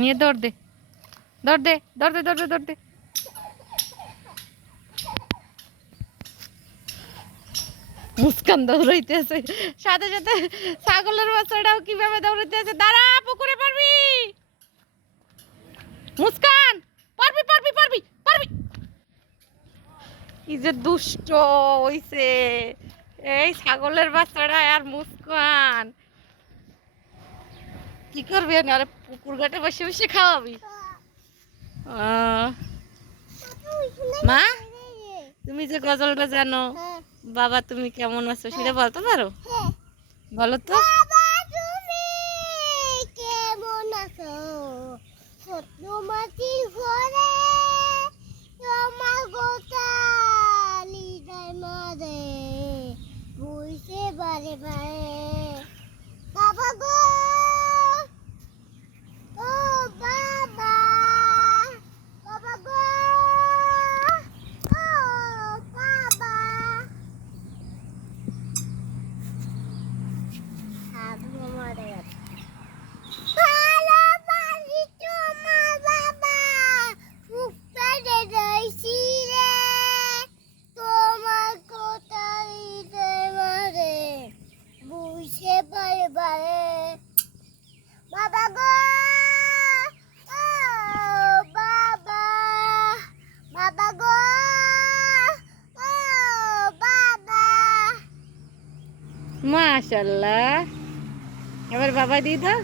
নিয়ে দৌড় দে, দৌড় দে, দৌড় দে, দৌড় দে, দৌড় দে। মুস্কান দৌড়াইতেছে, সাথে সাথে ছাগলের বাচ্চাটাও কিভাবে দৌড়াইতেছে। দাঁড়া, পুকুরে পারবি। মুস্কান, পারবি, পারবি, পারবি, পারবি। কি যে দুষ্ট হইছে এই ছাগলের বাচ্চাটা আর মুস্কান। কি করবি? আরে পুকুর ঘাটে বসে বসে খাওয়াবি? মা, তুমি যে গজলটা জানো, বাবা তুমি কেমন আছো সেটা বলতে পারো? বলো তো। কেমন আছো ছোট্ট মাটির ঘরে, তোমার গোটালি মারে বইছে বারে বারে। বাবা গো, ও বাবা, বাবা গো, ও বাবা। সাধু মারা গেছে। ভালোবাসি তোমার বাবা, বুকটা রয়েছি রে, তোমার কোথায় মারে বুঝে বারে বারে। বাবা গো, ও বাবা, বাবা গো, ও বাবা। মাশাআল্লাহ, এবার বাবা দিয়ে দাও।